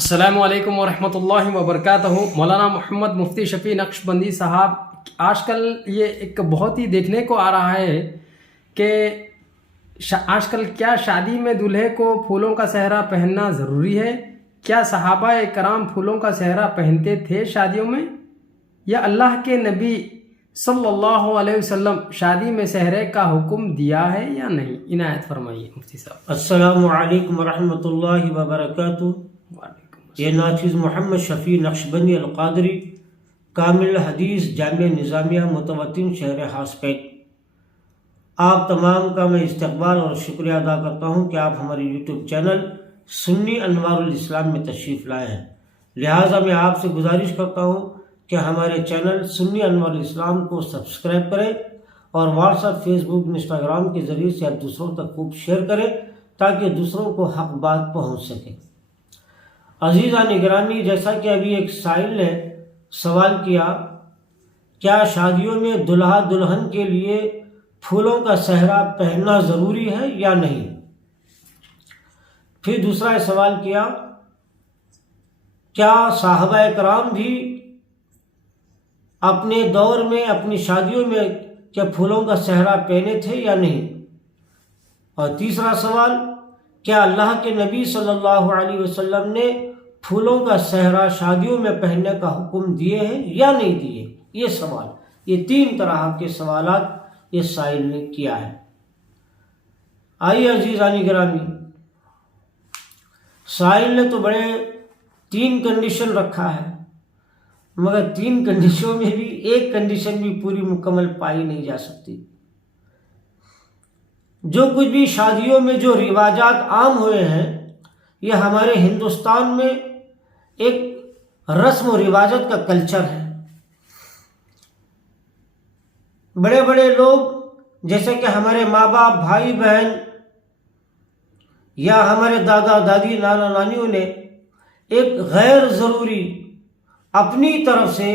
السلام علیکم ورحمۃ اللہ وبرکاتہ۔ مولانا محمد مفتی شفیع نقشبندی صاحب، آج کل یہ ایک بہت ہی دیکھنے کو آ رہا ہے کہ آج کل کیا شادی میں دولہے کو پھولوں کا سہرا پہننا ضروری ہے؟ کیا صحابہ کرام پھولوں کا سہرا پہنتے تھے شادیوں میں، یا اللہ کے نبی صلی اللہ علیہ وسلم شادی میں سہرے کا حکم دیا ہے یا نہیں؟ عنایت فرمائیے مفتی صاحب۔ السلام علیکم ورحمۃ اللہ وبرکاتہ۔ وعلیکم یہ ناچیز محمد شفیع نقشبندی القادری، کامل حدیث جامعہ نظامیہ متوطن شہر ہاسپیٹ، آپ تمام کا میں استقبال اور شکریہ ادا کرتا ہوں کہ آپ ہمارے یوٹیوب چینل سنی انوار الاسلام میں تشریف لائے ہیں۔ لہٰذا میں آپ سے گزارش کرتا ہوں کہ ہمارے چینل سنی انوار الاسلام کو سبسکرائب کریں اور واٹس ایپ، فیس بک، انسٹاگرام کے ذریعے سے آپ دوسروں تک خوب شیئر کریں تاکہ دوسروں کو حق بات پہنچ سکے۔ عزیزان گرامی، جیسا کہ ابھی ایک سائل نے سوال کیا، کیا شادیوں میں دلہا دلہن کے لیے پھولوں کا سہرا پہننا ضروری ہے یا نہیں؟ پھر دوسرا سوال کیا، کیا صحابہ کرام بھی اپنے دور میں اپنی شادیوں میں کیا پھولوں کا سہرا پہنے تھے یا نہیں؟ اور تیسرا سوال، کیا اللہ کے نبی صلی اللہ علیہ وسلم نے پھولوں کا سہرا شادیوں میں پہننے کا حکم دیے ہیں یا نہیں دیے؟ یہ سوال، یہ تین طرح کے سوالات یہ سائل نے کیا ہے۔ آئیے عزیزان گرامی، سائل نے تو بڑے تین کنڈیشن رکھا ہے، مگر تین کنڈیشنوں میں بھی ایک کنڈیشن بھی پوری مکمل پائی نہیں جا سکتی۔ جو کچھ بھی شادیوں میں جو رواجات عام ہوئے ہیں، یہ ہمارے ہندوستان میں ایک رسم و رواجت کا کلچر ہے۔ بڑے بڑے لوگ جیسے کہ ہمارے ماں باپ، بھائی بہن، یا ہمارے دادا دادی، نانا نانیوں نے ایک غیر ضروری اپنی طرف سے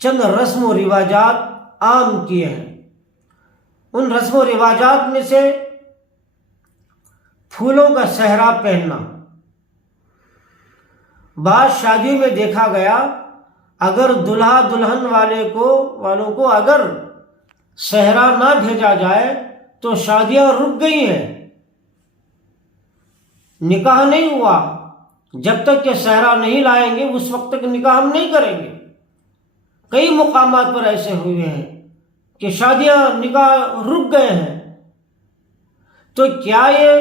چند رسم و رواجات عام کیے ہیں۔ ان رسم و رواجات میں سے پھولوں کا سہرا پہننا، بعض شادیوں میں دیکھا گیا اگر دلہا دلہن والوں کو اگر سہرا نہ بھیجا جائے تو شادیاں رک گئی ہیں، نکاح نہیں ہوا، جب تک کہ سہرا نہیں لائیں گے اس وقت تک نکاح ہم نہیں کریں گے۔ کئی مقامات پر ایسے ہوئے ہیں کہ شادیاں، نکاح رک گئے ہیں۔ تو کیا یہ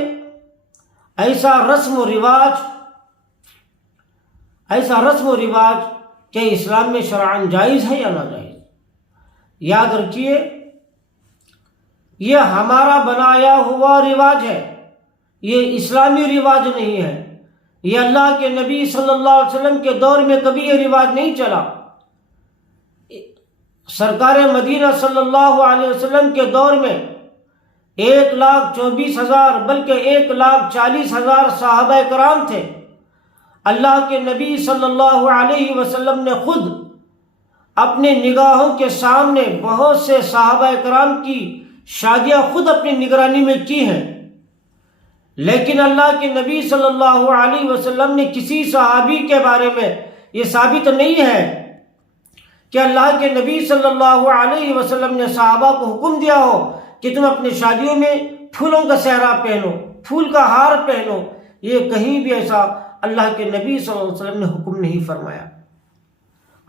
ایسا رسم و رواج کہ اسلام میں شرعاً جائز ہے یا ناجائز؟ یاد رکھیے، یہ ہمارا بنایا ہوا رواج ہے، یہ اسلامی رواج نہیں ہے۔ یہ اللہ کے نبی صلی اللہ علیہ وسلم کے دور میں کبھی یہ رواج نہیں چلا۔ سرکار مدینہ صلی اللہ علیہ وسلم کے دور میں 1,24,000 بلکہ 1,40,000 صحابہ کرام تھے۔ اللہ کے نبی صلی اللہ علیہ وسلم نے خود اپنے نگاہوں کے سامنے بہت سے صحابہ کرام کی شادیاں خود اپنی نگرانی میں کی ہیں، لیکن اللہ کے نبی صلی اللہ علیہ وسلم نے کسی صحابی کے بارے میں یہ ثابت نہیں ہے کہ اللہ کے نبی صلی اللہ علیہ وسلم نے صحابہ کو حکم دیا ہو کہ تم اپنی شادیوں میں پھولوں کا سہرا پہنو، پھول کا ہار پہنو۔ یہ کہیں بھی ایسا اللہ کے نبی صلی اللہ علیہ وسلم نے حکم نہیں فرمایا۔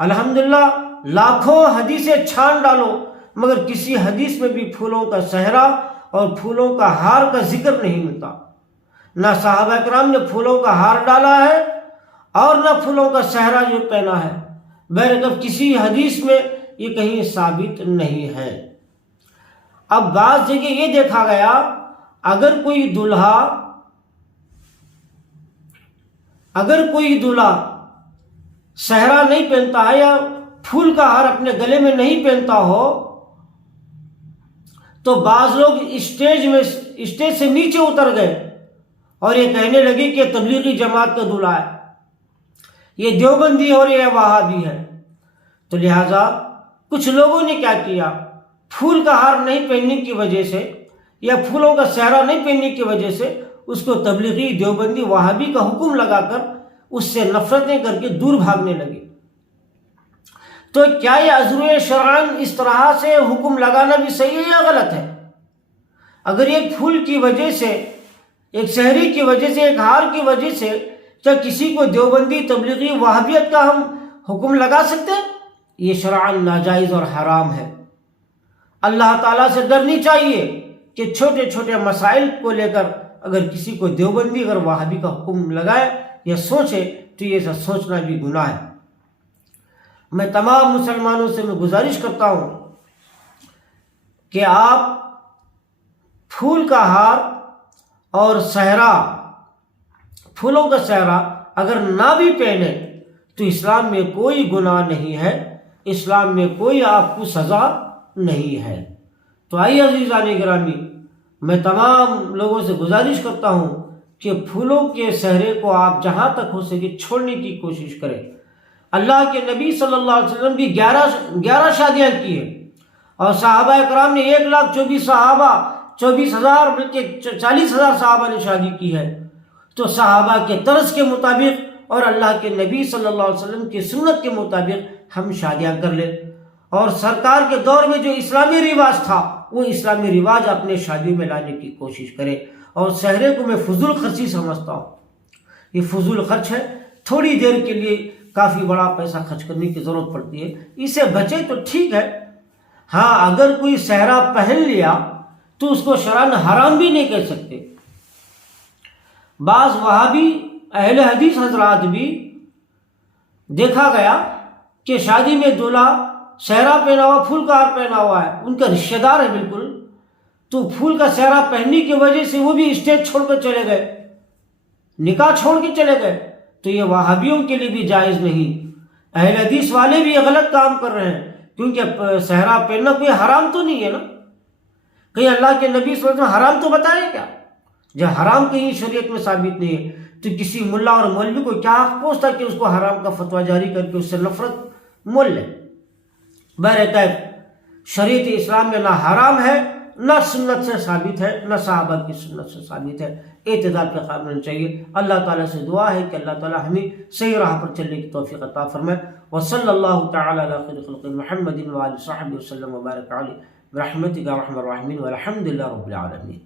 الحمدللہ لاکھوں حدیثیں چھان ڈالو مگر کسی حدیث میں بھی پھولوں کا سہرا اور پھولوں کا ہار کا ذکر نہیں ملتا۔ نہ صحابہ کرام نے پھولوں کا ہار ڈالا ہے اور نہ پھولوں کا سہرا جو پہنا ہے، بہرکیف کسی حدیث میں یہ کہیں ثابت نہیں ہے۔ اب بعض جگہ یہ دیکھا گیا اگر کوئی دلہا سہرا نہیں پہنتا ہے یا پھول کا ہار اپنے گلے میں نہیں پہنتا ہو تو بعض لوگ اسٹیج سے نیچے اتر گئے اور یہ کہنے لگے کہ تبلیغی جماعت کا دلہا ہے، یہ دیوبندی اور یہ وہابی ہے۔ تو لہٰذا کچھ لوگوں نے کیا کیا، پھول کا ہار نہیں پہننے کی وجہ سے یا پھولوں کا سہرا نہیں پہننے کی وجہ سے اس کو تبلیغی، دیوبندی، وہابی کا حکم لگا کر اس سے نفرتیں کر کے دور بھاگنے لگے۔ تو کیا یہ عذر شرعاً اس طرح سے حکم لگانا بھی صحیح ہے یا غلط ہے؟ اگر ایک پھول کی وجہ سے، ایک شہری کی وجہ سے، ایک ہار کی وجہ سے کیا کسی کو دیوبندی، تبلیغی، وہابیت کا ہم حکم لگا سکتے ہیں؟ یہ شرعاً ناجائز اور حرام ہے۔ اللہ تعالیٰ سے ڈرنی چاہیے کہ چھوٹے چھوٹے مسائل کو لے کر اگر کسی کو دیوبندی، اگر وہابی کا حکم لگائے یا سوچے تو یہ سب سوچنا بھی گناہ ہے۔ میں تمام مسلمانوں سے میں گزارش کرتا ہوں کہ آپ پھول کا ہار اور صحرا، پھولوں کا صحرا اگر نہ بھی پہنے تو اسلام میں کوئی گناہ نہیں ہے، اسلام میں کوئی آپ کو سزا نہیں ہے۔ تو آئیے عزیزان گرامی، میں تمام لوگوں سے گزارش کرتا ہوں کہ پھولوں کے صحرے کو آپ جہاں تک ہو سکے چھوڑنے کی کوشش کریں۔ اللہ کے نبی صلی اللہ علیہ وسلم بھی 11 شادیاں کی ہیں، اور صحابہ کرام نے 1,24,000 صحابہ، 24,000 بلکہ 40,000 صحابہ نے شادی کی ہے۔ تو صحابہ کے طرز کے مطابق اور اللہ کے نبی صلی اللہ علیہ وسلم کی سنت کے مطابق ہم شادیاں کر لیں، اور سرکار کے دور میں جو اسلامی رواج تھا وہ اسلامی رواج اپنے شادیوں میں لانے کی کوشش کرے۔ اور صحرے کو میں فضول خرچی سمجھتا ہوں، یہ فضول خرچ ہے، تھوڑی دیر کے لیے کافی بڑا پیسہ خرچ کرنے کی ضرورت پڑتی ہے، اس سے بچے تو ٹھیک ہے۔ ہاں اگر کوئی صحرا پہن لیا تو اس کو شرعاً حرام بھی نہیں کہہ سکتے۔ بعض وہابی اہل حدیث حضرات بھی دیکھا گیا کہ شادی میں دولہا صحرا پہنا ہوا، پھول کا ہار پہنا ہوا ہے، ان کا رشتہ دار ہے بالکل، تو پھول کا صحرا پہننے کی وجہ سے وہ بھی اسٹیج چھوڑ کر چلے گئے، نکاح چھوڑ کے چلے گئے، تو یہ وہابیوں کے لیے بھی جائز نہیں۔ اہل حدیث والے بھی یہ غلط کام کر رہے ہیں، کیونکہ صحرا پہننا کوئی حرام تو نہیں ہے نا، کہیں اللہ کے نبی صلی اللہ علیہ وسلم حرام تو بتائے کیا؟ جب حرام کہیں شریعت میں ثابت نہیں ہے تو کسی ملا اور مولوی کو کیا حق پہنچتا کہ اس کو حرام کا فتویٰ جاری کر کے اس سے نفرت مول لے؟ بہرکیف شریعت اسلام میں نہ حرام ہے، نہ سنت سے ثابت ہے، نہ صحابہ کی سنت سے ثابت ہے۔ اعتدال پہ قائم رہنا چاہیے۔ اللہ تعالیٰ سے دعا ہے کہ اللہ تعالیٰ ہمیں صحیح راہ پر چلنے کی توفیق عطا فرمائے۔ وصلی اللہ تعالیٰ علی خیر خلق محمد وآلہ وصحبہ وسلم وبارک علیہ برحمتک یا ارحم الراحمین والحمد للہ رب العالمین۔